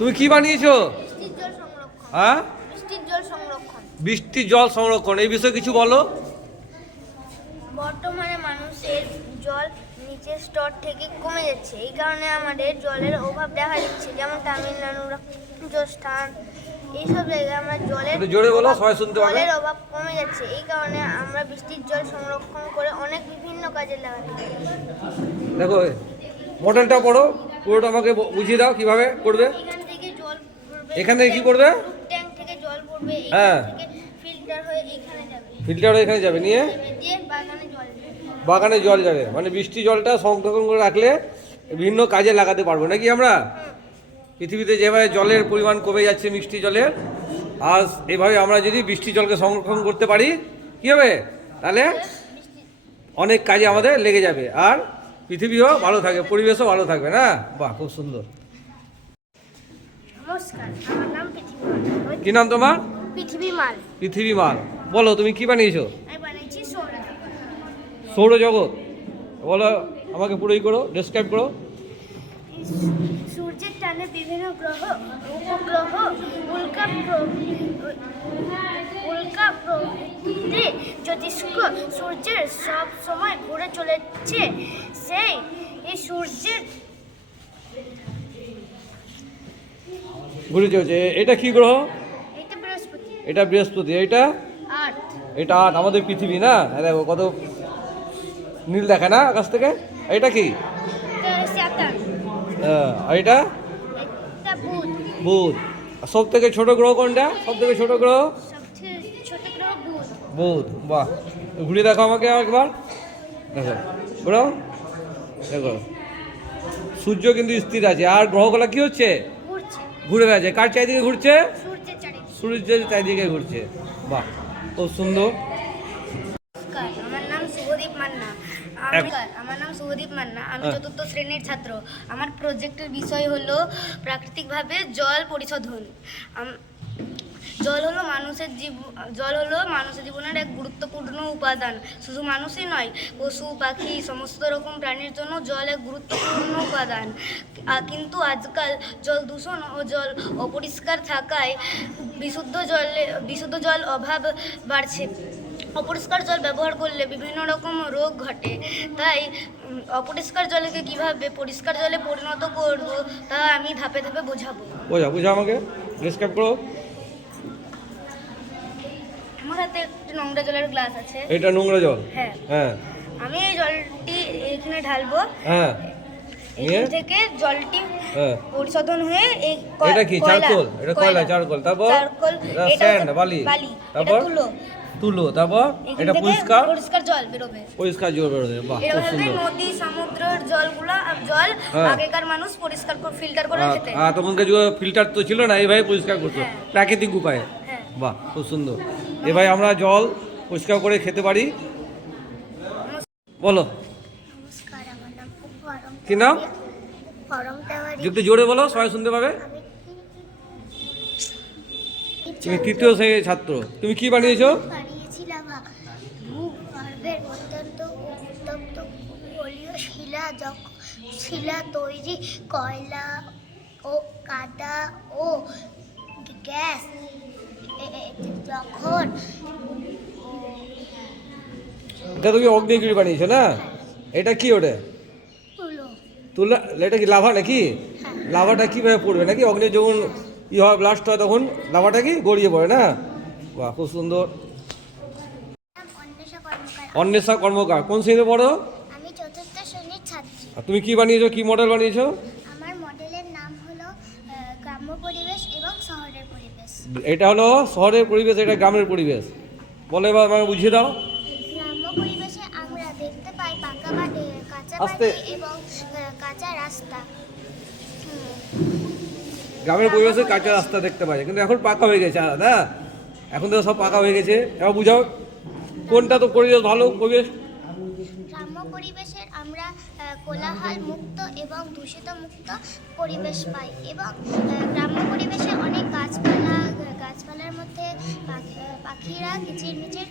তুমি কি বানিয়েছো? বৃষ্টির জল সংরক্ষণ। হ্যাঁ, বৃষ্টির জল সংরক্ষণ। বৃষ্টির জল সংরক্ষণ, এই বিষয়ে কিছু বলো। বর্তমানে মানুষের জল নিচের স্তর থেকে কমে যাচ্ছে, এই কারণে আমাদের জলের অভাব দেখা দিচ্ছে। যেমন তামিলনাড়ু, রাজস্থান, এইসব জায়গায় আমরা জোরে বলো, সবাই শুনতে পাবে। জলের অভাব কমে যাচ্ছে, এই কারণে আমরা বৃষ্টির জল সংরক্ষণ করে অনেক বিভিন্ন কাজে লাগাতে পারি। দেখো মডেলটা পড়ো, পুরোটা আমাকে বুঝিয়ে দাও কিভাবে করবে। এখান থেকে জল পড়বে, এখান থেকে কি করবে? ট্যাঙ্ক থেকে জল পড়বে, হ্যাঁ, এখান থেকে ফিল্টার হয়ে এখানে যাবে, ফিল্টার হয়ে এখানে যাবে, নিয়ে দিয়ে বাগানে জল যাবে। বাগানে জল যাবে, মানে বৃষ্টি জলটা সংরক্ষণ করে রাখলে বিভিন্ন কাজে লাগাতে পারবো নাকি আমরা। পৃথিবীতে যেভাবে জলের পরিমাণ কমে যাচ্ছে মিষ্টি জলের, আর এভাবে আমরা যদি বৃষ্টি জলকে সংরক্ষণ করতে পারি কী হবে, তাহলে অনেক কাজে আমাদের লেগে যাবে, আর পৃথিবীও ভালো থাকবে, পরিবেশও ভালো থাকবে না। বাহ, খুব সুন্দর। নমস্কার, আমার নাম পৃথিবী। কি নাম তোমার? পৃথিবী মাল। পৃথিবী মাল। বলো তুমি কি বানিয়েছো? আমি বানিয়েছি সৌরজগৎ। সৌরজগৎ, বলো আমাকে পুরোই করো, ডেসক্রাইব করো। সূর্যের টানে বিভিন্ন গ্রহ, উপগ্রহ, উল্কা প্রভৃতি জ্যোতিষ্ক সূর্যের সব সময় ঘুরে চলেছে। এই সূর্যের ঘুরে চলছে। এটা কি গ্রহ? এটা বৃহস্পতি। এটা বৃহস্পতি। এটা আর্থ। এটা আট, আমাদের পৃথিবী না। দেখো কত নীল দেখে না আকাশ থেকে। এটা কি? এটা স্যাটার্ন। আর এটা এটা বুধ। বুধ। সব থেকে ছোট গ্রহ কোনটা? সব থেকে ছোট গ্রহ সবচেয়ে ছোট গ্রহ বুধ। বুধ। বাহ, ঘুরে দেখো আমাকে একবার। দেখো ঘুরো, দেখো সূর্য কিন্তু স্থির আছে, আর গ্রহগুলো কি হচ্ছে? ঘুরছে। ঘুরে বেড়াচ্ছে। কার চারিদিকে ঘুরছে? সূর্যের চারিদিকে। সূর্যের চারিদিকে ঘুরছে। বাহ, খুব সুন্দর। নমস্কার, আমার নাম শুভদীপ মান্না। আমি চতুর্থ শ্রেণীর ছাত্র। আমার প্রজেক্টের বিষয় হলো প্রাকৃতিকভাবে জল পরিশোধন। জল হলো মানুষের জীবনের এক গুরুত্বপূর্ণ উপাদান। শুধু মানুষই নয়, পশু পাখি সমস্ত রকম প্রাণীর জন্য জল এক গুরুত্বপূর্ণ উপাদান। কিন্তু আজকাল জল দূষণ ও জল অপরিষ্কার থাকায় বিশুদ্ধ জল অভাব বাড়ছে। অপরিষ্কার জল ব্যবহার করলে বিভিন্ন রকম রোগ ঘটে। তাই অপরিষ্কার জলকে কিভাবে পরিষ্কার জলে পরিণত করব, তা আমি ধাপে ধাপে বোঝাবো। বুঝা আমাকে, ডেসক্রাইব করো। আমার হাতে একটা নোংরা জলের গ্লাস আছে। এটা নোংরা জল? হ্যাঁ। হ্যাঁ, আমি এই জলটি এখানে ঢালবো। হ্যাঁ, এখান থেকে জলটি হ্যাঁ পরিশোধন হয়ে এই এটা কি? চারকোল? এটা কয়লা, চারকোল। তারপর এটা স্যান্ড, বালি। তারপর তুলো। তারপর এটা পরিষ্কার জল বেরোবে। পরিষ্কার জল বেরোবে। বাহ, খুব এভাবে সুন্দর। নদী সমুদ্রের জল আগেকার মানুষ পরিষ্কার করে ফিল্টার করে খেতেন। তখন কিছু ফিল্টার তো ছিল না, এইভাবে পরিষ্কার করতো প্রাকৃতিক উপায়ে। হ্যাঁ। বাহ, খুব সুন্দর। এভাবে আমরা জল পরিষ্কার করে খেতে পারি। বলো নমস্কার, আমার নাম পরম। কি নাম? পরম তেওয়ারি। একটু জোরে বলো, সবাই শুনতে পাবে। তুমি তৃতীয় শ্রেণীর ছাত্র। তুমি কি বানিয়েছো? বানিয়েছিলাম ভূগর্ভের অত্যন্ত উত্তপ্ত খনিজ শিলা তৈরি কয়লা ও কাদা ও গ্যাস যখন এটা তুমি অগ্নিগিরি বানিয়েছো না? এটা কি? ওটা তুলা। এটা কি লাভা নাকি? লাভাটা কিভাবে পড়বে নাকি? অগ্নি যখন হয়, ব্লাস্ট হয়, তখন লাভাটা কি গড়িয়ে পড়ে না? বাহ, খুব সুন্দর। অন্বেষা কর্মকার। কোন শ্রেণীতে পড়ো? আমি চতুর্থ শ্রেণীর ছাত্রী। আর তুমি কি বানিয়েছো? কি মডেল বানিয়েছো? আমার মডেলের নাম হলো গ্রাম্য পরিবেশ এবং শহরের পরিবেশ। এটা হলো শহরের পরিবেশ, এটা গ্রামের পরিবেশ। বলে এবার আমাকে বুঝিয়ে দাও। গ্রাম্য পরিবেশে আমরা দেখতে পাই পাকা বাড়ি, কাঁচা আস্তে। বাড়ি এবং কাঁচা রাস্তা। গ্রামের পরিবেশে কাঁচা রাস্তা দেখতে পাই, কিন্তু এখন পাকা হয়ে গেছে না? এখন তো সব পাকা হয়ে গেছে। এবার বুঝাও কোনটা তো পরিবেশ ভালো পরিবেশ। গ্রাম্য পরিবেশের আমরা কোলাহল মুক্ত এবং দূষিত মুক্ত পরিবেশ পাই, এবং গ্রাম্য পরিবেশে অনেক গাছপালা গাছপালার মধ্যে পাখিরা কিচিরমিচির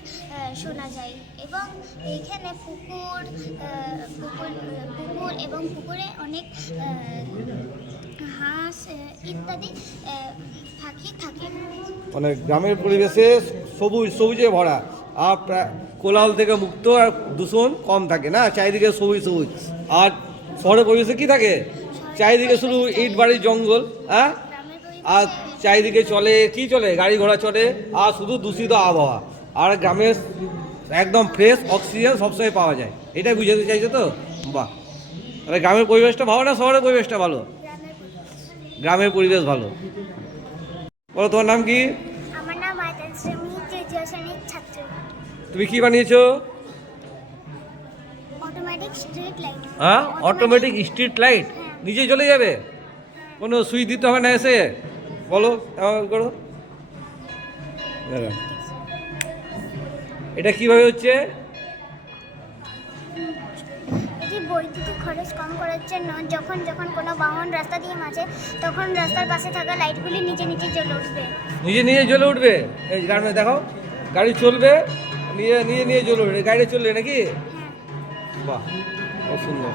শোনা যায় এবং এইখানে পুকুর এবং পুকুরে অনেক হাঁস ইত্যাদি পাখি থাকে। মানে গ্রামের পরিবেশে সবুজে ভরা, আর কোলাহল থেকে মুক্ত, আর দূষণ কম থাকে না, চারিদিকে সবুজ। আর শহরের পরিবেশে কি থাকে? চারিদিকে শুধু ইট বাড়ির জঙ্গল, হ্যাঁ, আর চারিদিকে চলে গাড়ি ঘোড়া চলে, আর শুধু দূষিত আবহাওয়া। আর গ্রামের একদম ফ্রেশ অক্সিজেন সবসময় পাওয়া যায়, এটাই বুঝাতে চাইছো তো? বাহ, তাহলে গ্রামের পরিবেশটা ভালো না শহরের পরিবেশটা ভালো? গ্রামের পরিবেশ ভালো। বলো, তোমার নাম কি? আমার নাম আয়তান শ্রেণী, তৃতীয় শ্রেণীর ছাত্র। তুমি কি বানিয়েছো? Automatic street light. হ্যাঁ, অটোমেটিক স্ট্রিট লাইট নিজে চলে যাবে, কোনো সুইচ দিতে হবে না এসে? বলো, করো। এটা কিভাবে হচ্ছে? এটি বৈদ্যুতিক খরচ কম করার জন্য যখন কোনো বাহন রাস্তা দিয়ে মাঝে, তখন রাস্তার পাশে থাকা লাইটগুলি নিজে জ্বলে উঠবে। নিজে জ্বলে উঠবে? এই গাড়ি দেখাও, গাড়ি চলবে, নিয়ে জ্বলে উঠবে, গাড়ি চলবে নাকি? বাহ, খুব সুন্দর।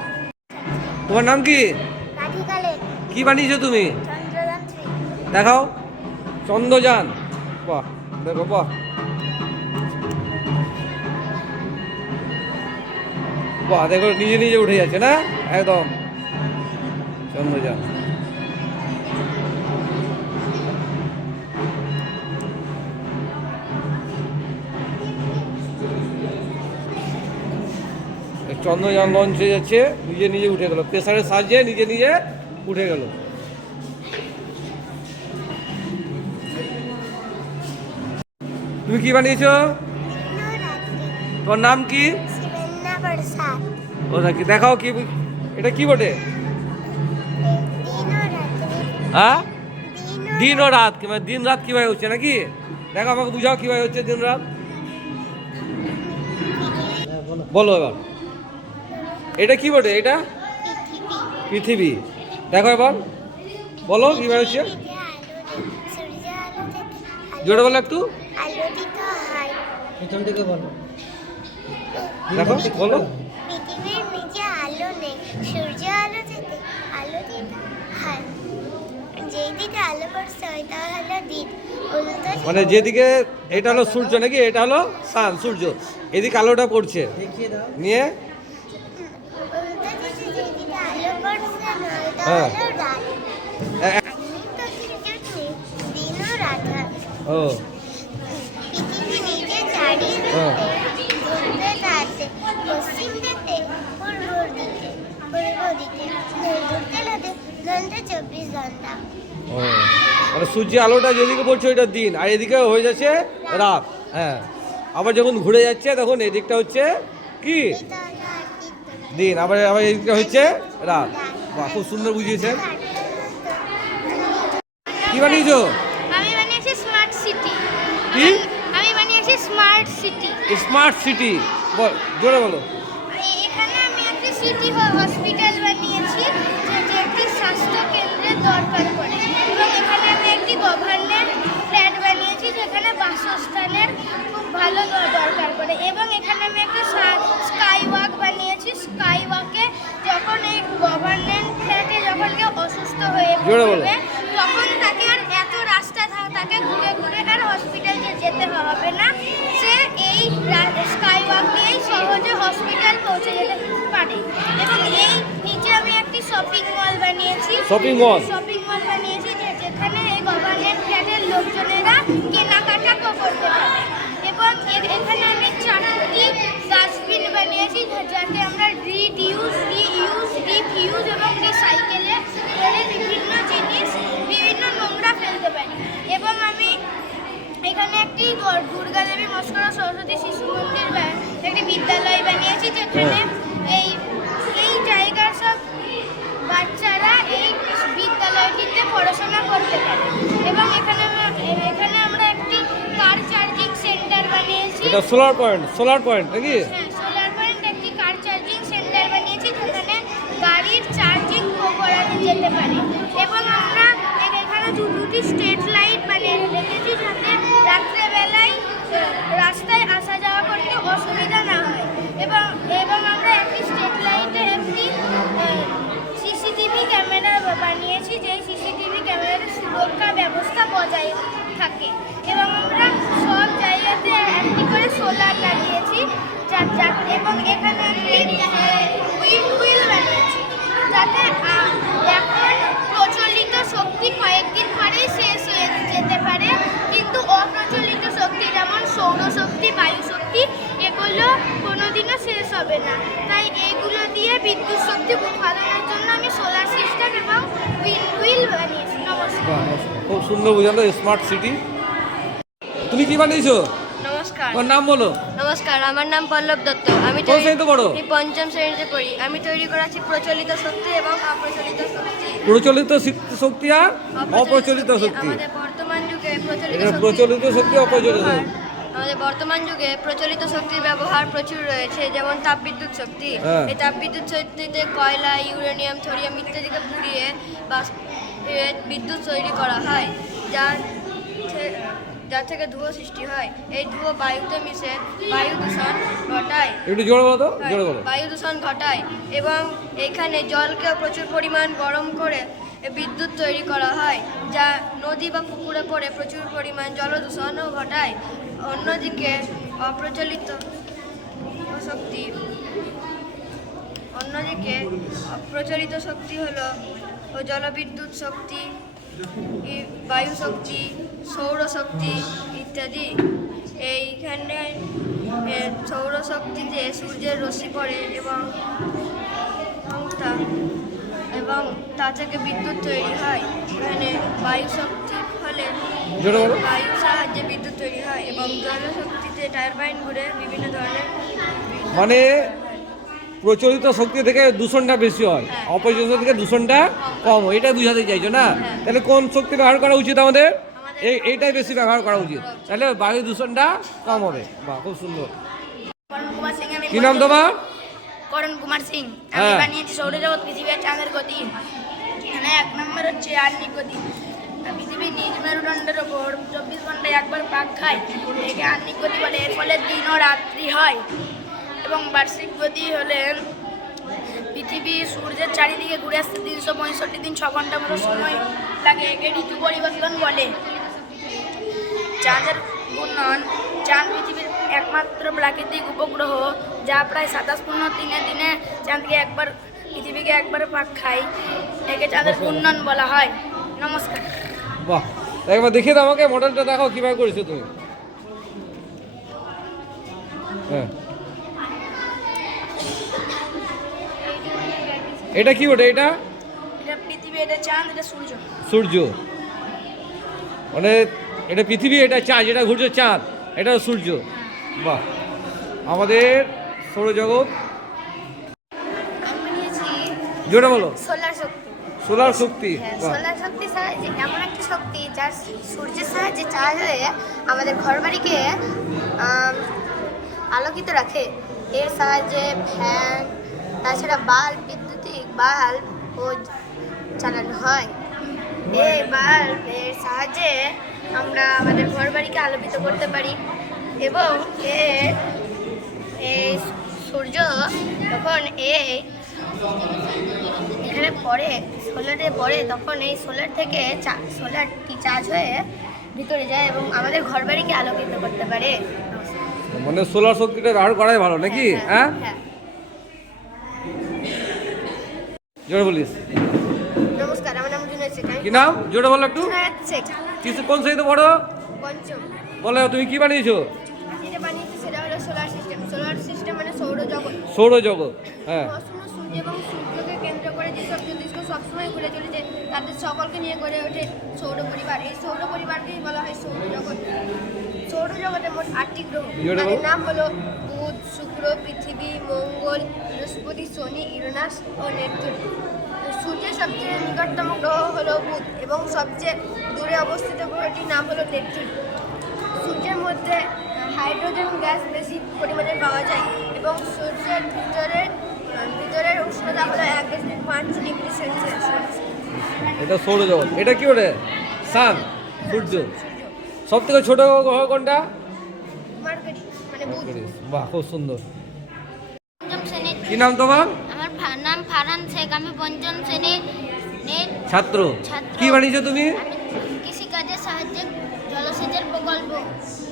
তোমার নাম কি? কি বানিয়েছো তুমি? চন্দ্রযান 3। দেখাও, চন্দ্রযান। বাহ, দেখো, বাহ বাহ, দেখো নিজে উঠে যাচ্ছে না, একদম চন্দ্রযান। চন্দ্রযান লঞ্চে যাচ্ছে, নিজে উঠে গেল, প্রেসারের সাহায্যে নিজে উঠে গেল। তুমি কি বানিয়েছো? তোমার নাম কি? ওটা কি দেখাও, কি এটা কি বটে? হ্যাঁ, দিন ও রাত, কি মানে দিন রাত কিভাবে হচ্ছে নাকি? দেখো, আমাকে বুঝাও কিভাবে হচ্ছে দিন রাত, বলো এবার। এটা কি বটে? এটা পৃথিবী। দেখো এবার, বলো কিভাবে হচ্ছে, জোরে বলো একটু, প্রথম থেকে বলো। দেখো, বলো। পৃথিবীর নিচে আলো নেই, সূর্য আলো থেকে আলোকিত হয়। যেই দিকে আলো পড়ছে ওইটা হলো দিন, উল্টো মানে যেদিকে, এটা হলো সূর্য নাকি, এটা হলো সান, সূর্য, এদিকে আলোটা পড়ছে, নিয়ে উল্টো দিকে যেদিকে আলো পড়ছে না ওইটা হ্যাঁ। হলো রাত। দিন ও রাত হয়। ও পৃথিবী নিজে চারিদিকে হ্যাঁ। ঘুরতে থাকে, পশ্চিম দিকে পূর্ব দিকে ঘুরতে লাগে ঘন্টা 24 ঘন্টা। ও, মানে সূর্যের আলোটা যেদিকে পড়ছে ওইটা দিন, আর এদিকে হয়ে যাচ্ছে রাত। হ্যাঁ, আবার যখন ঘুরে যাচ্ছে তখন এদিকটা হচ্ছে কি এটা হলো আর্টিক। দিন, আবার এদিকটা হচ্ছে রাত। বাহ, খুব সুন্দর বুঝিয়েছেন। কি বানিয়েছো? আমি বানিয়েছি স্মার্ট সিটি। কি? আমি বানিয়েছি স্মার্ট সিটি। স্মার্ট সিটি, বল, জোরে বলো। এখানে আমি একটি সিটি হসপিটাল বানিয়েছি, যেটি স্বাস্থ্য কেন্দ্রের দরকার পড়ে। এবং এখানে আমি একটি গভর্নমেন্ট ফ্ল্যাট বানিয়েছি, যেখানে বাসস্থানের খুব ভালো দরকার পড়ে। এবং এখানে আমি একটা স্কাই ওয়াক বানিয়েছি। স্কাই ওয়াকে যখন এই গভর্নমেন্ট ফ্ল্যাটে যখন কেউ অসুস্থ হয়ে পড়বে, তখন তাকে আর এত রাস্তা তাকে ঘুরে আর হসপিটালে যেতে হবে না। সে এই স্কাই ওয়াক দিয়েই সহজে হসপিটাল পৌঁছে যেতে পারে। এবং এই নিচে আমি একটি শপিং মল বানিয়েছি। শপিং মল বানিয়েছি যেখানে এই গভর্নমেন্ট ফ্ল্যাটের লোকজনেরা কেনাকাটা করতে পারে। এবং এখানে আমি 4টি ডাস্টবিন বানিয়েছি, যাতে আমরা রিডিউস, রিইউজ, রিফিউজ এবং রিসাইকেলে করে বিভিন্ন নোংরা ফেলতে পারি। এবং আমি এখানে একটি দুর্গা দেবী মস্করা সরস্বতী শিশু মন্দির একটি বিদ্যালয় বানিয়েছি, যেখানে এই জায়গার সব বাচ্চারা এই বিদ্যালয়টিতে পড়াশোনা করতে পারে। এবং এখানে আমরা একটি কার চার্জিং সেন্টার বানিয়েছি। এটা সোলার পয়েন্ট নাকি? হ্যাঁ, সোলার পয়েন্ট একটি কার চার্জিং সেন্টার বানিয়েছি, যেখানে গাড়ির চার্জিং করানো যেতে পারে। এবং আমরা এখানে দুটি স্ট্রিট লাইট বানিয়ে রেখেছি, যাতে এবং এখানে একটি উইন্ড হুইল বানিয়েছি, যাতে এখন প্রচলিত শক্তি কয়েকদিন পরেই শেষ হয়ে যেতে পারে, কিন্তু অপ্রচলিত শক্তি যেমন সৌরশক্তি, বায়ু শক্তি এগুলো কোনোদিনও শেষ হবে না। তাই এইগুলো দিয়ে বিদ্যুৎ শক্তি উৎপাদনের জন্য আমি সোলার সিস্টেম এবং উইন্ড হুইল বানিয়েছি। নমস্কার। বাহ, খুব সুন্দর বোঝালো, স্মার্ট সিটি। তুমি কি বানিয়েছো? নমস্কার। তোমার নাম বলো। নমস্কার, আমার নাম পল্লব দত্ত। আমি কোন শ্রেণীতে পড়ো? আমি পঞ্চম শ্রেণীতে পড়ি। আমি তৈরি করেছি প্রচলিত শক্তি এবং অপ্রচলিত শক্তি। প্রচলিত শক্তি আর অপ্রচলিত শক্তি। আমাদের বর্তমান যুগে এটা প্রচলিত শক্তি, অপ্রচলিত শক্তি। আমাদের বর্তমান যুগে প্রচলিত শক্তির ব্যবহার প্রচুর রয়েছে, যেমন তাপবিদ্যুৎ শক্তি। হ্যাঁ। এই তাপবিদ্যুৎ শক্তিতে কয়লা, ইউরেনিয়াম, থোরিয়াম ইত্যাদিকে পুড়িয়ে বিদ্যুৎ তৈরি করা হয়, যার থেকে ধুয়ো সৃষ্টি হয়। এই ধুয়ো বায়ুতে মিশে বায়ু দূষণ ঘটায়। একটু জোরে বলো তো, জোরে বলো। বায়ু দূষণ ঘটায় এবং এখানে জলকে প্রচুর পরিমাণ গরম করে বিদ্যুৎ তৈরি করা হয়, যা নদী বা পুকুরে পড়ে প্রচুর পরিমাণ জলদূষণও ঘটায়। অন্যদিকে অপ্রচলিত শক্তি হলো জলবিদ্যুৎ শক্তি, বায়ু শক্তি, সৌরশক্তি ইত্যাদি। এইখানে সৌরশক্তিতে সূর্যের রশ্মি পড়ে এবং তা থেকে বিদ্যুৎ তৈরি হয়। এখানে বায়ু শক্তির ফলে বায়ুর সাহায্যে বিদ্যুৎ তৈরি হয় এবং জলশক্তিতে টারবাইন ঘুরে বিভিন্ন ধরনের মানে প্রচলিত শক্তি থেকে দূষণটা বেশি হয়, অপ্রচলিত থেকে দূষণটা কম হয়, এটা বুঝাতে চাইছো না? তাহলে কোন শক্তি ব্যবহার করা উচিত আমাদের? এইটাই বেশি ব্যবহার করা উচিত, তাহলে বায়ু দূষণটা কম হবে। বাহ, খুব সুন্দর। কি নাম তোমার? করণ কুমার সিং। আমি হ্যাঁ। বানিয়েছি সৌরজগৎ, পৃথিবী আর চাঁদের গতি। এখানে 1 নম্বর হচ্ছে আহ্নিক গতি। পৃথিবী নিজ মেরুদণ্ডের ওপর 24 ঘন্টায় একবার পাক খায়, একে আহ্নিক গতি বলে। এর ফলে দিন ও রাত্রি হয়। এবং বার্ষিক গতি হলে পৃথিবী সূর্যের চারিদিকে ঘুরে আসতে 365 দিন 6 ঘন্টা মতো সময় লাগে, একে ঋতু পরিবর্তন বলে। চাঁদের ঘূর্ণন। চাঁদ পৃথিবীর একমাত্র প্রাকৃতিক উপগ্রহ, যা প্রায় 27.3 দিনে পৃথিবীকে একবার পাক খায়, একে চাঁদের ঘূর্ণন বলা হয়। নমস্কার। বাহ, একবার দেখিয়ে দাও আমাকে, মডেলটা দেখাও কিভাবে করেছো তুমি। হ্যাঁ, এটা কি ওটা? এটা পৃথিবী, এটা চাঁদ, এটা সূর্য। সূর্য, মানে এটা পৃথিবী, এটা চাঁদ, যেটা ঘুরছে চাঁদ, এটা সূর্য। বাহ, আমাদের সৌরজগৎ। আমি বানিয়েছি জোরে বলো। সোলার শক্তি। সোলার শক্তি। বাহ, সোলার শক্তির সাহায্যে এমন একটি শক্তি যা সূর্যের সাহায্যে চার্জ হয়ে আমাদের ঘরবাড়িকে আলোকিত রাখে। এর সাহায্যে ফ্যান, তাছাড়া বাল্ব, বৈদ্যুতিক বাল্বও চালানো হয়। এই বাল্বের সাহায্যে আমরা আমাদের ঘরবাড়িকে আলোকিত করতে পারি। এবং এই সূর্য যখন এখানে পড়ে, সোলারে পড়ে, তখন এই সোলার থেকে সোলারটি চার্জ হয়ে ভিতরে যায় এবং আমাদের ঘরবাড়িকে আলোকিত করতে পারে। মানে সোলার শক্তিটা ব্যবহার করাই ভালো নাকি? হ্যাঁ, হ্যাঁ। জোরে বলিস। নমস্কার, আমার নাম জুনায়েদ শেখ। কি নাম? জোরে বলো একটু। জুনায়েদ শেখ, কোন শ্রেণীতে পড়ো? পঞ্চম। বলো, তুমি কি বানিয়েছো? যেটা বানিয়েছি সেটা হলো সোলার সিস্টেম। সোলার সিস্টেম মানে সৌরজগৎ। সৌরজগৎ, হ্যাঁ। সূর্য এবং সূর্যকে কেন্দ্র করে যেসব জ্যোতিষ্ক সবসময় ঘুরে চলেছে, তাদের সকলকে নিয়ে গড়ে ওঠে সৌর পরিবার। এই সৌর পরিবারকেই বলা হয় সৌরজগৎ। সৌরজগতে মোট 8টি গ্রহ। তাদের নাম হলো বুধ, শুক্র, পৃথিবী, মঙ্গল, বৃহস্পতি, শনি, ইউরেনাস ও নেপচুন। সূর্যের সবচেয়ে নিকটতম গ্রহ হলো বুধ এবং সবচেয়ে দূরে অবস্থিত গ্রহটির নাম হলো নেপচুন। সূর্যের মধ্যে হাইড্রোজেন গ্যাস বেশি পরিমাণে পাওয়া যায় এবং সূর্যের ভিতরের উষ্ণতা হলো 1.5 ডিগ্রি সেলসিয়াস। এটা সৌরজগৎ। এটা কি ওটা? সান, সূর্য। সব থেকে ছোট গ্রহ কোনটা? মার্কেট মানে বুধ। বাহ, খুব সুন্দর। পঞ্চম শ্রেণীর। কি নাম তোমার? আমার নাম ফারহান শেখ। আমি পঞ্চম শ্রেণীর ছাত্র। কি বানিয়েছো তুমি? আমি কৃষিকাজের সাহায্যে জলসেচের প্রকল্প।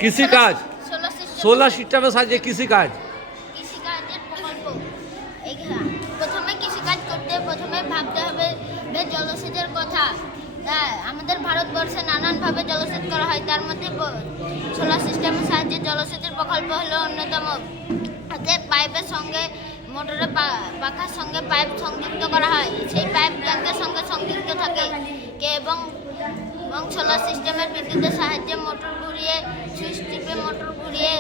কৃষিকাজ, সোলার সিস্টেমের সাহায্যে কৃষিকাজের আমাদের ভারতবর্ষে নানানভাবে জলসেচ করা হয়, তার মধ্যে সোলার সিস্টেমের সাহায্যে জলসেচের প্রকল্প হলো অন্যতম। হাতে পাইপের সঙ্গে মোটরের পাখার সঙ্গে পাইপ সংযুক্ত করা হয়, সেই পাইপ ট্যাঙ্কের সঙ্গে সংযুক্ত থাকে এবং সোলার সিস্টেমের বিদ্যুতের সাহায্যে মোটর ঘুরিয়ে সুইচ টিপে মোটর ঘুরিয়ে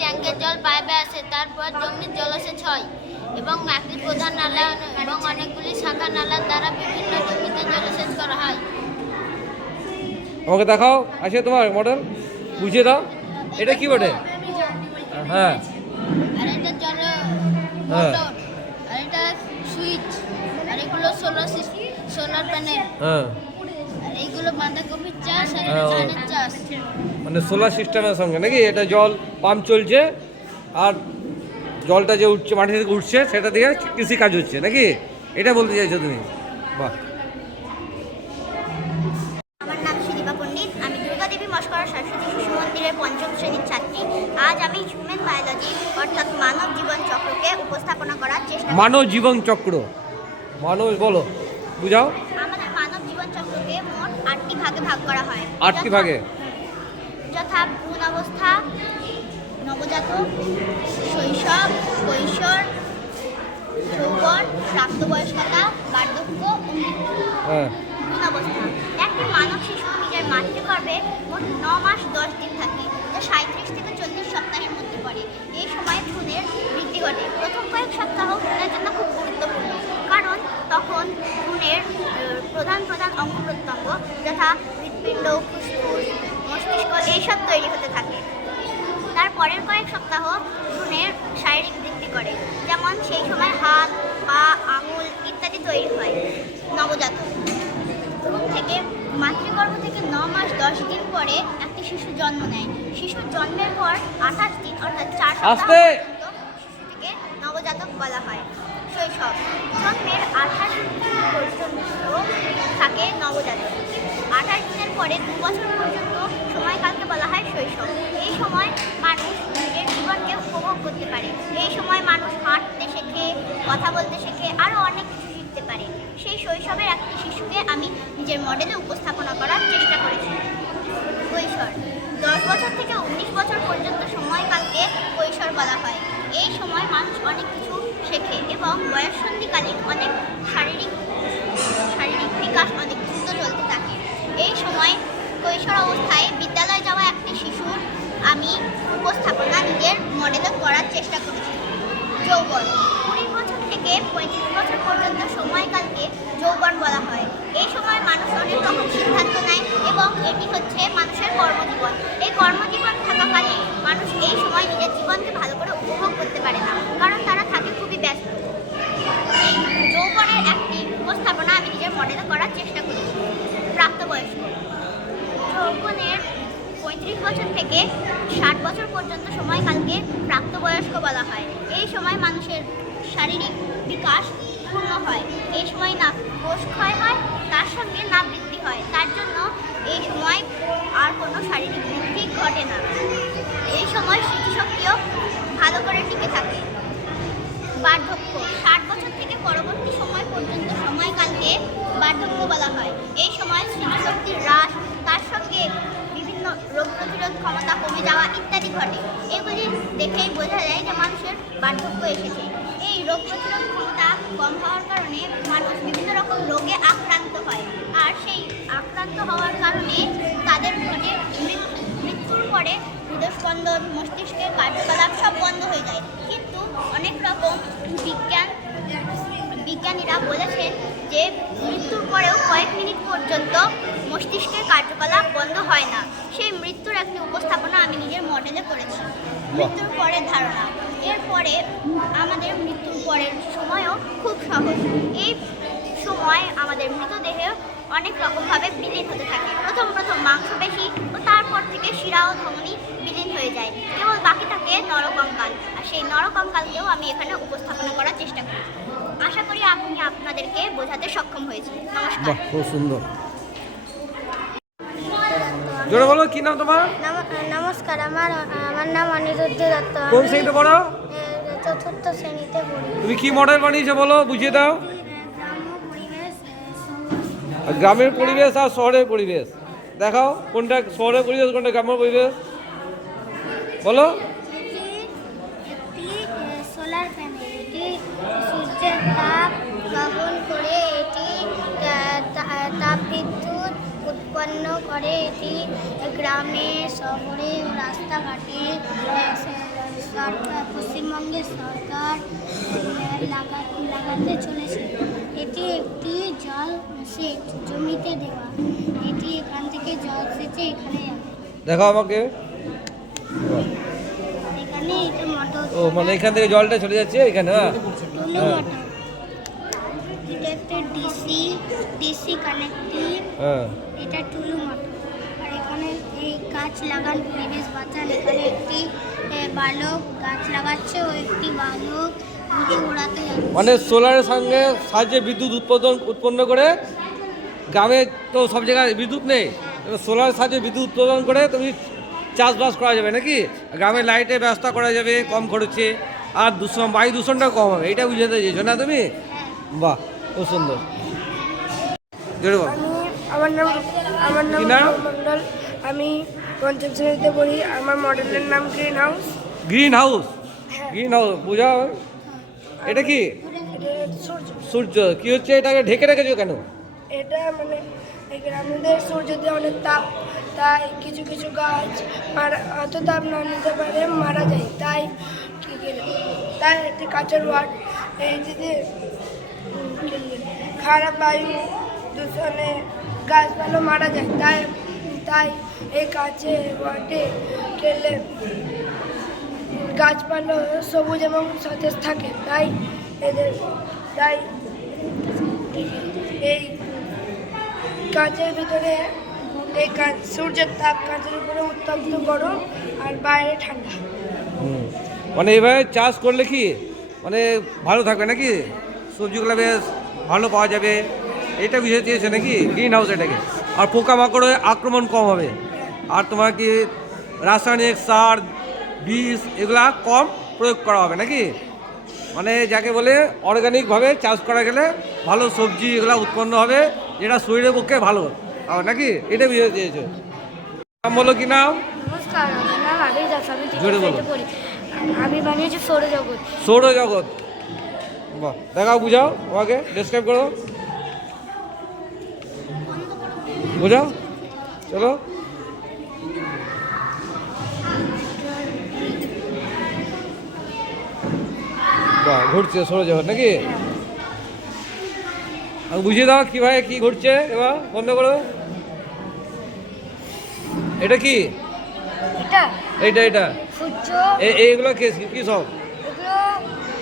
ট্যাঙ্কের জল পাইপে আসে, তারপর জমির জলসেচ হয় এবং একটি প্রধান নালা এবং অনেকগুলি শাখা নালার দ্বারা বিভিন্ন জমিতে জলসেচ করা হয়। আমাকে দেখাও, আছে তোমার মডেল, বুঝিয়ে দাও এটা কি বটে। হ্যাঁ আর এটা জল হ্যাঁ মোটর, আর এটা সুইচ, আর এগুলো সোলার প্যানেল, হ্যাঁ আর এইগুলো বাঁধাকপির চাষ আর হ্যাঁ, এটা ধানের চাষ। মানে সোলার সিস্টেমের সঙ্গে নাকি এটা জল পাম্প চলছে আর জলটা যে উঠছে মাটি থেকে উঠছে সেটা দিয়ে কৃষি কাজ হচ্ছে নাকি, এটা বলতে চাইছো তুমি? বাহ। আমার নাম শিলিপা পণ্ডিত। আমি দুর্গাদেবী মস্করা সরস্বতী শিশু মন্দিরের পঞ্চম শ্রেণীর ছাত্রী। আজ আমি হিউম্যান বায়োলজি অর্থাৎ মানব জীবন চক্রকে উপস্থাপনা করার চেষ্টা করব। মানব জীবন চক্র, মানুষ বলো, বুঝাও। আমাদের মানব জীবন চক্রকে মোট 8টি ভাগে ভাগ করা হয়। 8টি ভাগে? যথা ভ্রূণ অবস্থা, নবজাতক, শৈশব, কৈশোর, যৌবন, প্রাপ্তবয়স্কতা, বার্ধক্য ও মৃত্যু। হ্যাঁ ভ্রূণ অবস্থা একটি মানব শিশু নিজের মাতৃগর্ভে মোট 9 মাস 10 দিন থাকে, যা 37 থেকে 40 সপ্তাহের মধ্যে পড়ে। এই সময় ভ্রূণের বৃদ্ধি ঘটে। প্রথম কয়েক সপ্তাহ ভ্রূণের জন্য খুব গুরুত্বপূর্ণ, কারণ তখন ভ্রূণের প্রধান অঙ্গ প্রত্যঙ্গ যথা হৃৎপিণ্ড, ফুসফুস, মস্তিষ্ক এইসব তৈরি হতে থাকে। তার পরের কয়েক সপ্তাহ ভ্রূণের শারীরিক বৃদ্ধি করে, যেমন সেই সময় হাত, পা, আঙুল ইত্যাদি তৈরি হয়। নবজাতক ভ্রূণ থেকে মাতৃগর্ভ থেকে 9 মাস 10 দিন পরে একটি শিশু জন্ম নেয়। শিশুর জন্মের পর 28 দিন অর্থাৎ 4 সপ্তাহ পর্যন্ত শিশুটিকে নবজাতক বলা হয়। শৈশব জন্মের 28 দিন পর্যন্ত থাকে নবজাতক। 28 দিনের পরে 2 বছর পর্যন্ত সময়কালকে বলা হয় শৈশব। এই সময় মানুষ নিজের জীবনকে উপভোগ করতে পারে। এই সময় মানুষ হাঁটতে শেখে, কথা বলতে শেখে, আরও অনেক কিছু শিখতে পারে। সেই শৈশবের একটি শিশুকে আমি নিজের মডেলে উপস্থাপনা করার চেষ্টা করেছি। কৈশোর 10 বছর থেকে 19 বছর পর্যন্ত সময়কালকে কৈশোর বলা হয়। এই সময় মানুষ অনেক কিছু শেখে এবং বয়ঃসন্ধিকালীন অনেক শারীরিক বিকাশ অনেক দ্রুত চলতে থাকে। এই সময় কৈশোর অবস্থায় বিদ্যালয়ে যাওয়া একটি শিশুর আমি উপস্থাপনা নিজের মডেলে করার চেষ্টা করেছি। যৌবন 20 বছর থেকে 35 বছর পর্যন্ত সময়কালকে যৌবন বলা হয়। এই সময় মানুষ অনেক রকম সিদ্ধান্ত নেয় এবং এটি হচ্ছে মানুষের কর্মজীবন। এই কর্মজীবন থাকাকালীন মানুষ এই সময় নিজের জীবনকে ভালো করে উপভোগ করতে পারে না, কারণ তারা থাকে খুবই ব্যস্ত। এই যৌবনের একটি উপস্থাপনা আমি নিজের মডেলে করার চেষ্টা করেছি। প্রাপ্তবয়স্ক যৌবনের 35 বছর থেকে 60 বছর পর্যন্ত সময়কালকে প্রাপ্তবয়স্ক বলা হয়। এই সময় মানুষের শারীরিক বিকাশ পূর্ণ হয়। এই সময় না কোষ ক্ষয় হয়, তার সঙ্গে না বৃদ্ধি হয়। তার জন্য এই সময় আর কোনো শারীরিক বৃদ্ধি ঘটে না। এই সময় স্মৃতিশক্তিও ভালো করে টিকে থাকে। বার্ধক্য 60 বছর থেকে পরবর্তী সময় পর্যন্ত সময়কালকে বার্ধক্য বলা হয়। এই সময় স্মৃতিশক্তির হ্রাস, তার সঙ্গে বিভিন্ন রোগ প্রতিরোধ ক্ষমতা কমে যাওয়া ইত্যাদি ঘটে। এগুলি দেখেই বোঝা যায় যে মানুষের বার্ধক্য এসেছে। এই রোগ প্রতিরোধ ক্ষমতা কম হওয়ার কারণে মানুষ বিভিন্ন রকম রোগে আক্রান্ত হয়, আর সেই আক্রান্ত হওয়ার কারণে তাদের ঘটে মৃত্যুর পরে হৃদস্পন্দন, মস্তিষ্কের কার্যকলাপ সব বন্ধ হয়ে যায়। কিন্তু অনেক রকম বিজ্ঞানীরা বলেছেন যে মৃত্যুর পরেও কয়েক মিনিট পর্যন্ত মস্তিষ্কের কার্যকলাপ বন্ধ হয় না। সেই মৃত্যুর একটি উপস্থাপনা আমি নিজের মডেলে করেছি। মৃত্যুর পরের ধারণা এরপরে আমাদের মৃত্যুর পরের সময়ও খুব সহজ। এই সময় আমাদের মৃতদেহে অনেক রকমভাবে বিলীন হতে থাকে। প্রথম মাংসপেশি ও তারপর থেকে শিরা ও ধমনী বিলীন হয়ে যায়, কেবল বাকি থাকে নরকঙ্কাল। আর সেই নরকঙ্কালকেও আমি এখানে উপস্থাপনা করার চেষ্টা করি। আশা করি আমি আপনাদেরকে বোঝাতে সক্ষম হয়েছি। নমস্কার। বাহ, খুব সুন্দর। জোরে বলো, কি নাম তোমার? নমস্কার, আমার নাম অনিরুদ্ধ দত্ত। কোন শ্রেণীতে পড়ো? চতুর্থ শ্রেণীতে পড়ি। তুমি কি মডেল বানিয়েছো বলো, বুঝিয়ে দাও। গ্রাম্য পরিবেশ আর গ্রামের পরিবেশ আর শহরের পরিবেশ দেখাও, কোনটা শহরের পরিবেশ কোনটা গ্রামের পরিবেশ বলো। একটি সোলার প্যানেল, এটি সূর্যের তাপ গ্রহণ করে এটি তাপ বিদ্যুৎ উৎপন্ন করে। এটি গ্রামে শহরে ও রাস্তাঘাটে সরকার, পশ্চিমবঙ্গের সরকার লাগাতে চলেছে। এটি একটি জল সেচ জমিতে দেওয়া, এটি এখান থেকে জল সেচে এখানে যাবে। দেখাও আমাকে। এখানে এটা মোটর, ও মানে এখান থেকে জলটা চলে যাচ্ছে এখানে। হ্যাঁ টুলু মোটর। এটা একটা ডিসি কানেক্টিভ, হ্যাঁ এটা টুলু মোটর। আর এখানে এই গাছ লাগান পরিবেশ বাঁচান, এখানে একটি বালক গাছ লাগাচ্ছে ও একটি বালক ঘুড়ি ওড়াতে যাচ্ছে। মানে সোলারের সঙ্গে সাহায্যে বিদ্যুৎ উৎপন্ন করে, গ্রামে তো সব জায়গায় বিদ্যুৎ নেই, সোলারের সাহায্যে বিদ্যুৎ উৎপাদন করে তুমি চাষবাস করা যাবে নাকি, গ্রামে লাইটের ব্যবস্থা করা যাবে কম খরচে, আর বায়ু দূষণটাও কম হবে, এটা বুঝাতে চেয়েছো না তুমি? বাহ, খুব সুন্দর। জোরে বল। আমার নাম কি নাম? মন্ডল, আমি পঞ্চম শ্রেণীতে পড়ি। আমার মডেলের নাম green house. Green house, green house বুঝাও। এটা কি? সূর্য। কি হচ্ছে এটাকে ঢেকে রেখেছো কেন? এটা মানে এই গ্রামেদের সূর্যতে অনেক তাপ, তাই কিছু কিছু গাছ অত তাপ না নিতে পারে, মারা যায়। তাই তাই একটি কাঁচের ওয়াট এই যদি খারাপ বায়ু দূষণে গাছপালা মারা যায়। তাই তাই এই কাঁচের ওয়াটে খেলে গাছপালা সবুজ এবং সতেজ থাকে। তাই এই কাঁচের ভিতরে এই সূর্যের তাপ কাঁচের উপরে উত্তপ্ত গরম আর বাইরে ঠান্ডা। মানে এভাবে চাষ করলে কি মানে ভালো থাকবে নাকি, সবজিগুলো বেশ ভালো পাওয়া যাবে, এটা বুঝে চেয়েছে নাকি গ্রিন হাউস এটাকে। আর পোকামাকড়ের আক্রমণ কম হবে, আর তোমার কি রাসায়নিক সার বীজ এগুলা কম প্রয়োগ করা হবে নাকি, মানে যাকে বলে অর্গানিকভাবে চাষ করা গেলে ভালো সবজি এগুলো উৎপন্ন হবে, যেটা শরীরের পক্ষে ভালো নাকি, এটা বুঝে চেয়েছো। নাম বলো, কি নাম? নমস্কার, আমার নাম আবির দাস, আমি জোরে বলো। পড়ি। আমি বানিয়েছি সৌরজগৎ। সৌরজগৎ, বাহ, দেখাও, বুঝাও আমাকে, ডেসক্রাইব করো, বুঝাও, চলো। বাহ, ঘুরছে সৌরজগৎ নাকি, বুঝিয়ে দাও কিভাবে কি ঘুরছে, এবার বন্ধ করো। এটা কি? এটা সূর্য, এইগুলো কি সব? এগুলো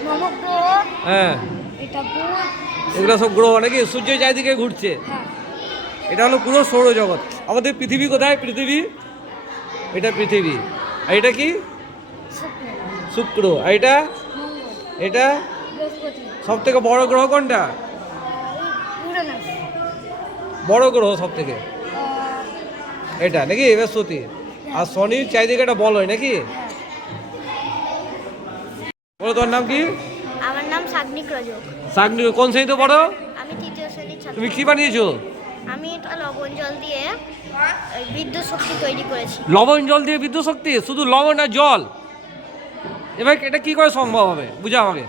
নবগ্রহ, হ্যাঁ, এটা বুধ। এগুলো সব গ্রহ নাকি, সূর্য চারিদিকে ঘুরছে। হ্যাঁ, এটা হলো পুরো সৌরজগৎ। আমাদের পৃথিবী কোথায়? পৃথিবী, এটা পৃথিবী। আর এটা কি? শুক্র। আর এটা এটা বৃহস্পতি, সব থেকে বড় গ্রহ কোনটা? ইউরেনাস, বড় গ্রহ সব থেকে এটা নাকি, বৃহস্পতি। আর শনির চারিদিকে একটা বল হয় নাকি। বলো, তোর নাম কি? আমার নাম সাগ্নিক রজক, সাগ্নি। কোন শ্রেণীতে পড়ো? আমি 3য় শ্রেণীর ছাত্র। তুমি কি বানিয়েছো? আমি এটা লবণ জল দিয়ে বিদ্যুৎ শক্তি তৈরি করেছি। লবণ জল দিয়ে বিদ্যুৎ শক্তি? শুধু লবণ আর জল? এবার এটা কি করে সম্ভব হবে, বুঝা আমাকে,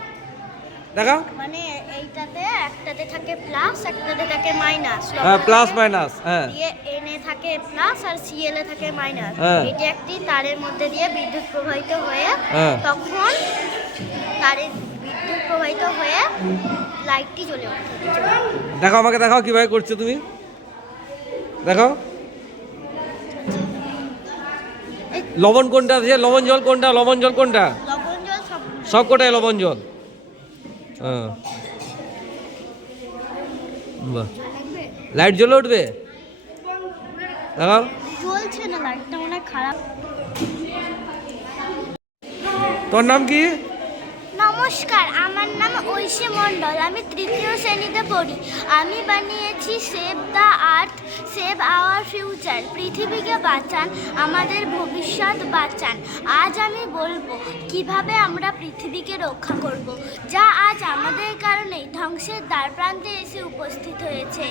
দেখা। মানে এইটাতে একটাতে থাকে প্লাস, একটাতে থাকে মাইনাস। হ্যাঁ, প্লাস মাইনাস। হ্যাঁ, দিয়ে এনে থাকে প্লাস আর সিএল এ থাকে মাইনাস। হ্যাঁ। এটা একটি তারের মধ্যে দিয়ে বিদ্যুৎ প্রবাহিত হয়ে হ্যাঁ। তখন তারের বিদ্যুৎ প্রবাহিত হয়ে লাইটটি জ্বলে ওঠে। দেখাও আমাকে, দেখাও কিভাবে করছো তুমি, দেখাও। লবণ কোনটা আছে? লবণ জল কোনটা? লবণ জল কোনটা? লবণ জল সব কোটায় লবণ জল। হ্যাঁ, বাহ, লাইট জ্বলে উঠবে, দেখাও। জ্বলছে না, লাইটটা মনে হয় খারাপ। তোর নাম কি? নমস্কার, আমার নাম ঐশী মণ্ডল, আমি 3য় শ্রেণীতে পড়ি। আমি বানিয়েছি save the earth, save our future. পৃথিবীকে বাঁচান, আমাদের ভবিষ্যৎ বাঁচান। আজ আমি বলবো কিভাবে আমরা পৃথিবীকে রক্ষা করব, যা আজ আমাদের কারণেই ধ্বংসের দ্বারপ্রান্তে এসে উপস্থিত হয়েছে।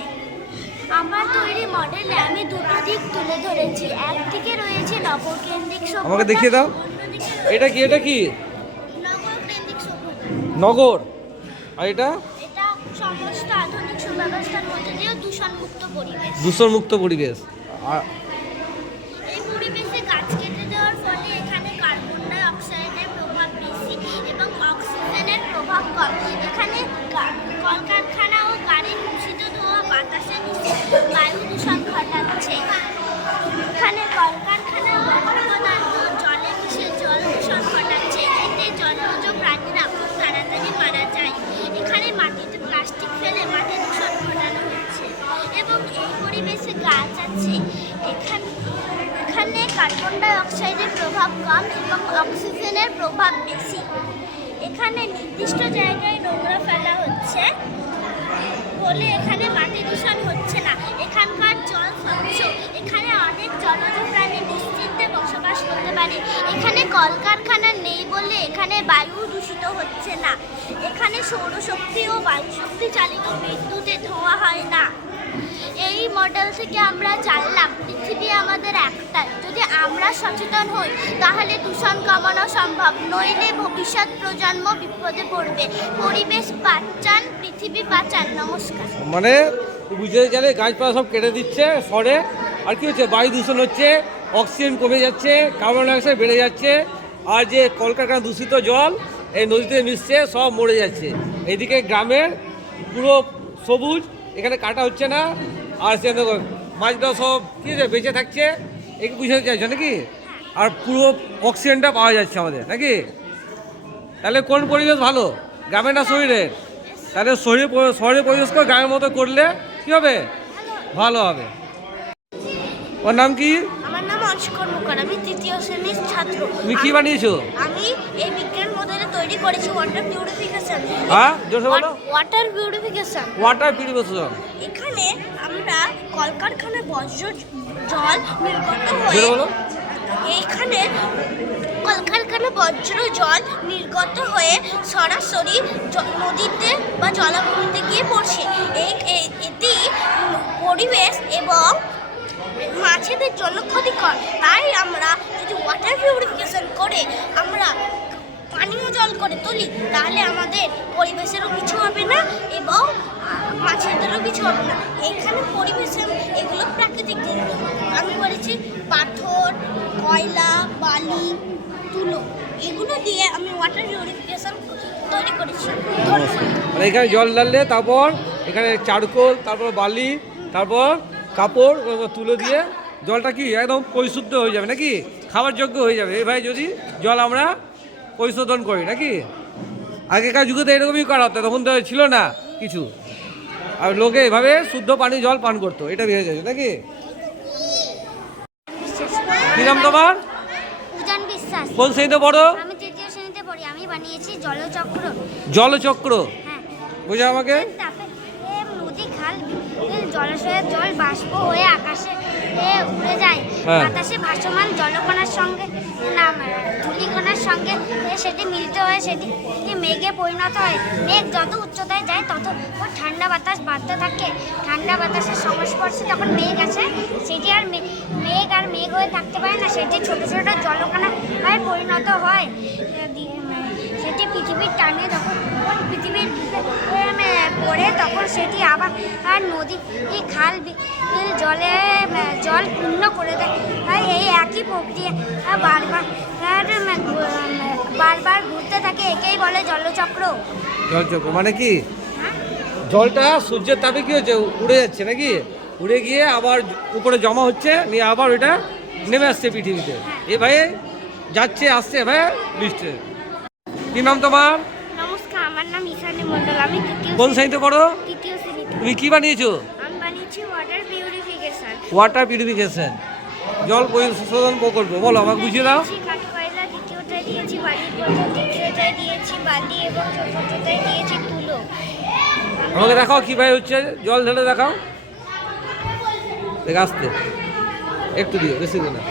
আমার তৈরি মডেলে আমি দুটো দিক তুলে ধরেছি। একদিকে রয়েছে নগরকেন্দ্রিক সভ্যতা, আমাকে দেখিয়ে দাও। অন্যদিকে এটা কি, এটা কি? নগরকেন্দ্রিক সভ্যতা। নগর। আর এটা এটা সমস্ত আধুনিক সুব্যবস্থার মধ্যে দিয়েও দূষণমুক্ত পরিবেশ। দূষণমুক্ত পরিবেশ। আর এই পরিবেশে গাছ কেটে দেওয়ার ফলে এখানে কার্বন ডাই অক্সাইডের প্রভাব বেশি এবং অক্সিজেনের প্রভাব কম। এখানে কলকারখানা ও গাড়ির দূষিত ধোঁয়া বাতাসে মিশে বায়ু দূষণ ঘটাচ্ছে। এখানে কলকারখানার বর্জ্য পদার্থ জলে মিশে জল দূষণ ঘটাচ্ছে। এতে জলজ প্রাণীরা খুব তাড়াতাড়ি মারা যায়। এখানে মাটিতে প্লাস্টিক ফেলে মাটি দূষণ ঘটানো হচ্ছে এবং এই পরিবেশে গাছ আছে। এখানে কার্বন ডাই অক্সাইডের প্রভাব কম এবং অক্সিজেনের প্রভাব বেশি। এখানে নির্দিষ্ট জায়গায় নোংরা ফেলা হচ্ছে বলে এখানে মাটি দূষণ হচ্ছে না। এখানকার জল স্বচ্ছ। এখানে অনেক জলজ প্রাণী নিশ্চিন্তে বসবাস করতে পারে। এখানে কলকারখানা নেই বলে এখানে বায়ু দূষিত হচ্ছে না। এখানে সৌরশক্তি ও বায়ুশক্তি চালিত বিদ্যুতে ধোঁয়া হয় না। এই মডেল থেকে আমরা জানলাম পৃথিবী আমাদের একটাই। যদি আমরা সচেতন হই তাহলে দূষণ কমানো সম্ভব, নইলে ভবিষ্যৎ প্রজন্ম বিপদে পড়বে। পরিবেশ বাঁচান, পৃথিবী বাঁচান। নমস্কার। মানে বুঝতে গেলে গাছপালা সব কেটে দিচ্ছে শহরে, আর কি হচ্ছে, বায়ু দূষণ হচ্ছে, অক্সিজেন কমে যাচ্ছে, কার্বন ডাইঅক্সাইড বেড়ে যাচ্ছে, আর যে কলকারখানা দূষিত জল এই নদীতে মিশছে, সব মরে যাচ্ছে। এইদিকে গ্রামের পুরো সবুজ, এখানে কাটা হচ্ছে না, আর সে মাছটা সব কী হচ্ছে বেঁচে থাকছে, একে বুঝাতে চাইছো নাকি? আর পুরো অক্সিজেনটা পাওয়া যাচ্ছে আমাদের নাকি? তাহলে কোন পরিবেশ ভালো, গ্রামের না শহরের? তাহলে শহরের পরিবেশকে গ্রামের মতো করলে কী হবে, ভালো হবে। ওর নাম কি? আমার নাম অংশ কর্মকার, আমি তৃতীয় শ্রেণীর ছাত্র। তুমি কি বানিয়েছো? আমি এই বিজ্ঞান মডেলে তৈরি করেছি ওয়াটার পিউরিফিকেশন। হ্যাঁ, জোরে বলো। Water purification. Water purification. এখানে আমরা কলকারখানার বর্জ্য জল নির্গত জোরে হয়ে বলো। এইখানে কলকারখানা বর্জ্য জল নির্গত হয়ে সরাসরি নদীতে বা জলাভূমিতে গিয়ে পড়ছে। এটি পরিবেশ এবং মাছেদের জন্য ক্ষতিকর। তাই আমরা যদি ওয়াটার পিউরিফিকেশন করে আমরা পানীয় জল করে তুলি তাহলে আমাদের পরিবেশেরও কিছু হবে না এবং মাছেদেরও কিছু হবে না। এখানে পরিবেশের এগুলো প্রাকৃতিক জিনিস। আমি করেছি পাথর, কয়লা, বালি, তুলো, এগুলো দিয়ে আমি ওয়াটার পিউরিফিকেশন তৈরি করেছি। মানে এখানে জল ঢাললে, তারপর এখানে চারকোল, তারপর বালি, তারপর কাপড়, তুলো দিয়ে জলটা কি একদম পরিশুদ্ধ হয়ে যাবে নাকি, খাবার যোগ্য হয়ে যাবে। এইভাবে যদি জল আমরা পরিশোধন করি নাকি? আগেকার যুগে তো এরকমই করা হতো, তখন তো ছিল না কিছু, আর লোকে এভাবে শুদ্ধ পানি জল পান করতো। এটা ভেবে যাচ্ছে নাকি? কি নাম তোমার? উজান বিশ্বাস। কোন শ্রেণীতে পড়ো? আমি তৃতীয় শ্রেণীতে পড়ি। আমি বানিয়েছি জলচক্র। জলচক্র হ্যাঁ। বোঝা আমাকে। তারপরে নদী, খাল, জলাশয়ের জল বাষ্প হয়ে আকাশে উড়ে যায়। হ্যাঁ। বাতাসে ভাসমান জলকণার সঙ্গে ধূলিকণার সঙ্গে সেটি মিলিত হয়ে সেটি মেঘে পরিণত হয়। মেঘ যত উচ্চতায় যায় তত ঠান্ডা বাতাস বাড়তে থাকে। ঠান্ডা বাতাসের সংস্পর্শে যখন মেঘ আসে সেটি আর মেঘ হয়ে থাকতে পারে না, সেটি ছোট ছোট জলকণায় পরিণত হয়। সেটি পৃথিবীর টানে যখন পৃথিবীর পড়ে তখন সেটি আবার নদী, খাল, বিল জল পূর্ণ করে দেয়। এই একই প্রক্রিয়া বারবার ঘুরতে থাকে, একেই বলে জলচক্র। জলচক্র মানে কি? জলটা সূর্যের তাপে কি হচ্ছে, উড়ে যাচ্ছে নাকি, উড়ে গিয়ে আবার উপরে জমা হচ্ছে, নিয়ে আবার ওইটা নেমে আসছে পৃথিবীতে। এভাবে যাচ্ছে আসছে ভাই বৃষ্টি। কি নাম তোমার? নমস্কার, আমার নাম ঈশানী মণ্ডল। আমি কোন শ্রেণীতে পড়ো? তৃতীয় শ্রেণীতে। তুমি কি বানিয়েছো? আমি বানিয়েছি ওয়াটার পিউরিফিকেশন। ওয়াটার পিউরিফিকেশন, জল পরিশোধন প্রকল্প। বলো, আমাকে বুঝিয়ে দাও। কাঠ কয়লা দ্বিতীয়টায় দিয়েছি, বালির বোতল তৃতীয়টায় দিয়েছি, বালি এবং চতুর্থটায় দিয়েছি তুলো। আমাকে দেখাও কীভাবে হচ্ছে, জল ঢেলে দেখাও। দেখ আসতে একটু দিও, বেশি দিও না।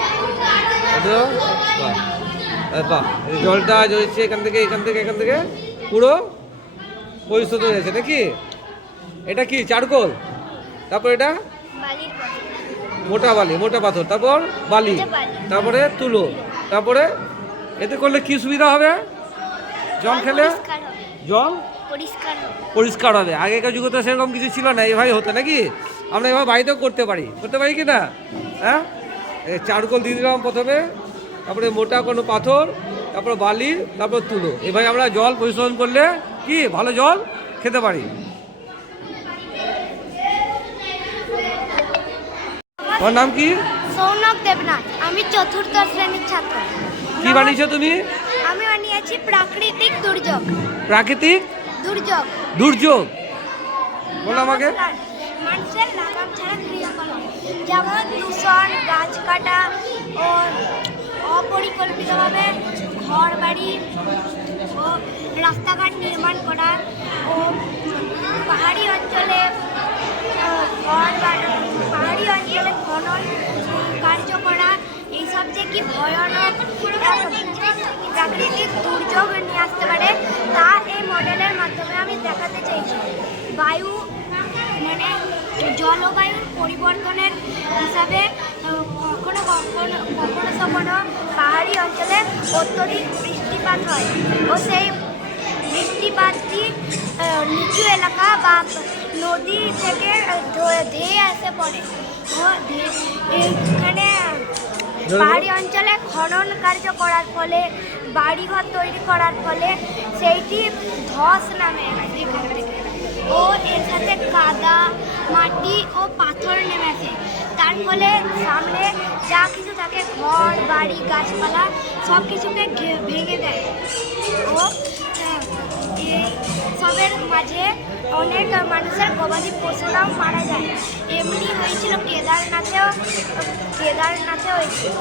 বাহ, জলটা জ্বলছে এখান থেকে পুরো পরিশোধন হয়েছে নাকি? এটা কি চারকোল, তারপর এটা বালির পরে মোটা পাথর, তারপর বালি, এটা বালি। তারপরে তুলো, তারপরে এতে করলে কি সুবিধা হবে? জল খেলে পরিষ্কার হবে, জল পরিষ্কার হবে। পরিষ্কার হবে। আগেকার যুগে তো সেরকম কিছু ছিল না, এভাবে হতো নাকি? আমরা এভাবে বাড়িতেও করতে পারি কি না? হ্যাঁ, চারকোল দিয়ে দিলাম প্রথমে, তারপরে মোটা কোনো পাথর, তারপর বালি, তারপর তুলো, এভাবে আমরা জল পরিশোধন করলে কি ভালো জল খেতে পারি। তোমার নাম কি? সৌনক দেবনাথ। আমি 4র্থ শ্রেণীর ছাত্র। কি বানিয়েছো তুমি? আমি বানিয়েছি প্রাকৃতিক দুর্যোগ। প্রাকৃতিক দুর্যোগ দুর্যোগ বলো আমাকে। মানুষের লাগাম ছাড়া ক্রিয়াকলাপ, যেমন দূষণ, গাছ কাটা ও অপরিকল্পিতভাবে ঘর বাড়ি ও রাস্তাঘাট নির্মাণ করা ও পাহাড়ি অঞ্চলে পাহাড়ি অঞ্চলে খনন কার্য করা, এইসব যে কি ভয়ানক প্রাকৃতিক দুর্যোগ নিয়ে আসতে পারে তা এই মডেলের মাধ্যমে আমি দেখাতে চাইছি। বায়ু মানে জলবায়ুর পরিবর্তনের হিসাবে কখনো পাহাড়ি অঞ্চলে অত্যধিক বৃষ্টিপাত হয় ও সেই বৃষ্টিপাতটি নিচু এলাকা বা নদী থেকে ধেয়ে আসে পড়ে ও এখানে পাহাড়ি অঞ্চলে খনন কার্য করার ফলে, বাড়িঘর তৈরি করার ফলে সেইটি ধস নামে এখান থেকে ও এর সাথে কাদা, মাটি ও পাথর নেমে আসে। তার ফলে সামনে যা কিছু থাকে ঘর বাড়ি গাছপালা সব কিছুকে ভেঙে দেয় ও এই সবের মাঝে অনেক মানুষের গবাদি পশুরাও মারা যায়। এমনি হয়েছিল কেদারনাথেও হয়েছিল।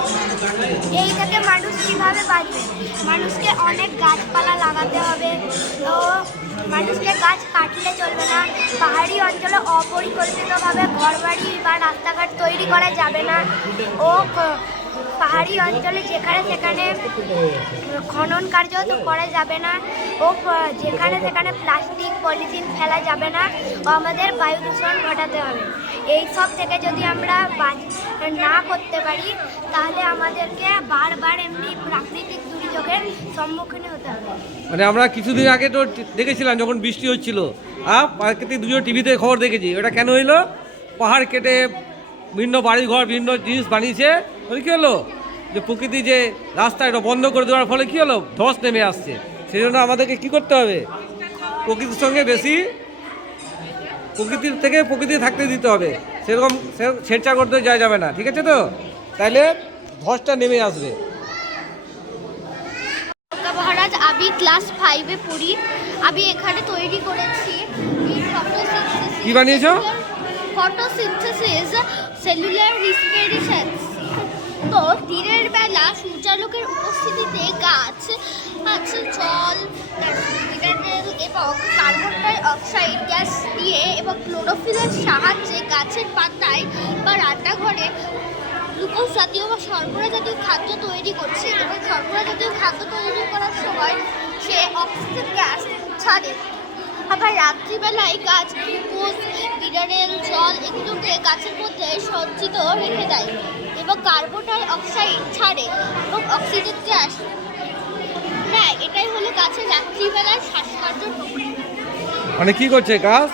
এই থেকে মানুষ কীভাবে বাঁচবে? মানুষকে অনেক গাছপালা লাগাতে হবে ও মানুষকে গাছ কাটলে চলবে না। পাহাড়ি অঞ্চলে অপরিকল্পিতভাবে ঘরবাড়ি বা রাস্তাঘাট তৈরি করা যাবে না ও পাহাড়ি অঞ্চলে যেখানে সেখানে খনন কার্য তো করা যাবে না ও যেখানে সেখানে প্লাস্টিক পলিথিন ফেলা যাবে না ও আমাদের বায়ু দূষণ ঘটাতে হবে। এই সব থেকে যদি আমরা না করতে পারি তাহলে আমাদেরকে বারবার এমনি প্রাকৃতিক দুর্যোগের সম্মুখীন হতে হবে। মানে আমরা কিছুদিন আগে তো দেখেছিলাম যখন বৃষ্টি হচ্ছিল, প্রাকৃতিক দুর্যোগ টিভিতে খবর দেখেছি। ওটা কেন হইলো? পাহাড় কেটে বিভিন্ন বাড়ি ঘর বিভিন্ন জিনিস বানিয়েছে, ওই কী হলো যে প্রকৃতি যে রাস্তা এটা বন্ধ করে দেওয়ার ফলে কী হলো, ধস নেমে আসছে। সেই জন্য আমাদেরকে কী করতে হবে? প্রকৃতির সঙ্গে বেশি, প্রকৃতির থেকে প্রকৃতি থাকতে দিতে হবে, সেরকম ছেড়ছাড় করতে যাওয়া যাবে না, ঠিক আছে তো? তাইলে ধসটা নেমে আসবে। মহারাজ, আমি ক্লাস 5-এ পড়ি। আমি এখানে তৈরি করেছি কি বানিয়েছো? Photosynthesis cellular respirations. তো দিনের বেলা সূর্যালোকের উপস্থিতিতে গাছ জল, মিনারেল এবং কার্বন ডাই অক্সাইড গ্যাস দিয়ে এবং ক্লোরোফিলের সাহায্যে গাছের পাতায় বা রান্নাঘরে গ্লুকোজ জাতীয় বা শর্করা জাতীয় খাদ্য তৈরি করছে এবং শর্করা জাতীয় খাদ্য তৈরি করার সময় সে অক্সিজেন গ্যাস ছাড়ে। আবার রাত্রিবেলায় গাছ গ্লুকোজ, মিনারেল, জল এগুলোকে গাছের মধ্যে সঞ্চিত রেখে দেয় এবং কার্বন ডাই অক্সাইড ছাড়ে এবং অক্সিজেন গ্যাস নেয়। এটাই হলো গাছের রাত্রিবেলায় শ্বাসকার্য প্রক্রিয়া। মানে কি করছে গাছ?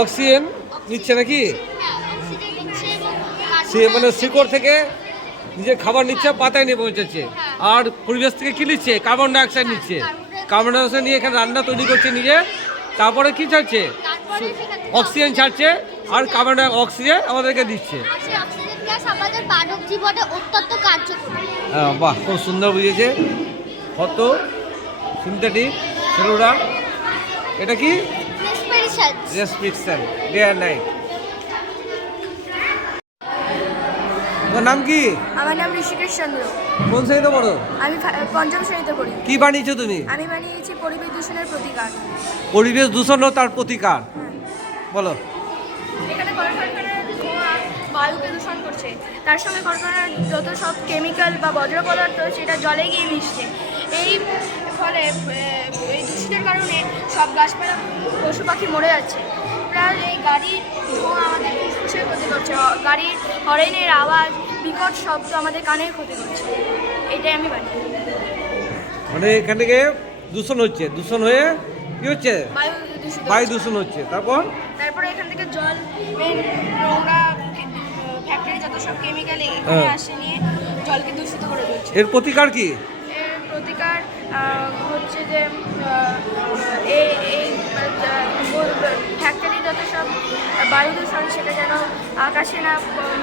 অক্সিজেন নিচ্ছে নাকি? হ্যাঁ, অক্সিজেন নিচ্ছে এবং সে মানে শিকড় থেকে নিজে খাবার নিচ্ছে, পাতায় নিয়ে পৌঁছাচ্ছে, আর পরিবেশ থেকে কি নিচ্ছে? কার্বন ডাই অক্সাইড নিচ্ছে। কার্বন ডাই অক্সাইড নিয়ে এখানে রান্না তৈরি করছে নিজে, তারপরে কি ছাড়ছে? অক্সিজেন ছাড়ছে, আর কার্বন ডাই অক্সিজেন আমাদেরকে দিচ্ছে। সেই অক্সিজেন গ্যাস আমাদের মানব জীবনে অত্যন্ত কার্যকরী। হ্যাঁ, বাহ, খুব সুন্দর বুঝেছে। কত সিনথেটিক সেলুলার, এটা কি? রেসপিরেশন, ডে আর নাইট। তোর নাম কি? আমার নাম ঋষিকেশ চন্দ্র। কোন শ্রেণীতে পড়ো? আমি 5ম শ্রেণীতে পড়ি। কি বানিয়েছো তুমি? আমি বানিয়েছি পরিবেশ দূষণের প্রতিকার। পরিবেশ দূষণ ও তার প্রতিকার, বলো। এখানে কলকারখানার ধোঁয়া বায়ুকে দূষণ করছে, তার সঙ্গে কলকারখানার যত সব কেমিক্যাল বা বজ্র পদার্থ সেটা জলে গিয়ে মিশছে। এই ফলে এই দূষিতের কারণে সব গাছপালা পশু পাখি মরে যাচ্ছে। প্রায় এই গাড়ির ধোঁয়া আমাদের ফুসফুসের ক্ষতি করছে। করছে, গাড়ির হরেনের আওয়াজ, বিকট শব্দ আমাদের কানের ক্ষতি করছে, এটাই আমি বানি। মানে এখান থেকে দূষণ হচ্ছে, দূষণ হয়ে কি হচ্ছে, বায়ু দূষিত বায়ু হচ্ছে। দূষণ হচ্ছে। তারপর তারপরে এখান থেকে জল নোংরা ফ্যাক্টরি যত সব কেমিক্যাল এখানে হ্যাঁ। আসে নিয়ে জলকে দূষিত করে দিচ্ছে। এর প্রতিকার কি? এর প্রতিকার হচ্ছে যে এই ফ্যাক্টরি যত সব বায়ু দূষণ সেটা যেন আকাশে না,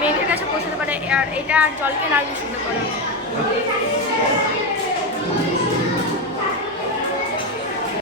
মেঘের কাছে পৌঁছতে পারে, আর এটা আর জলকে না দূষিত করে।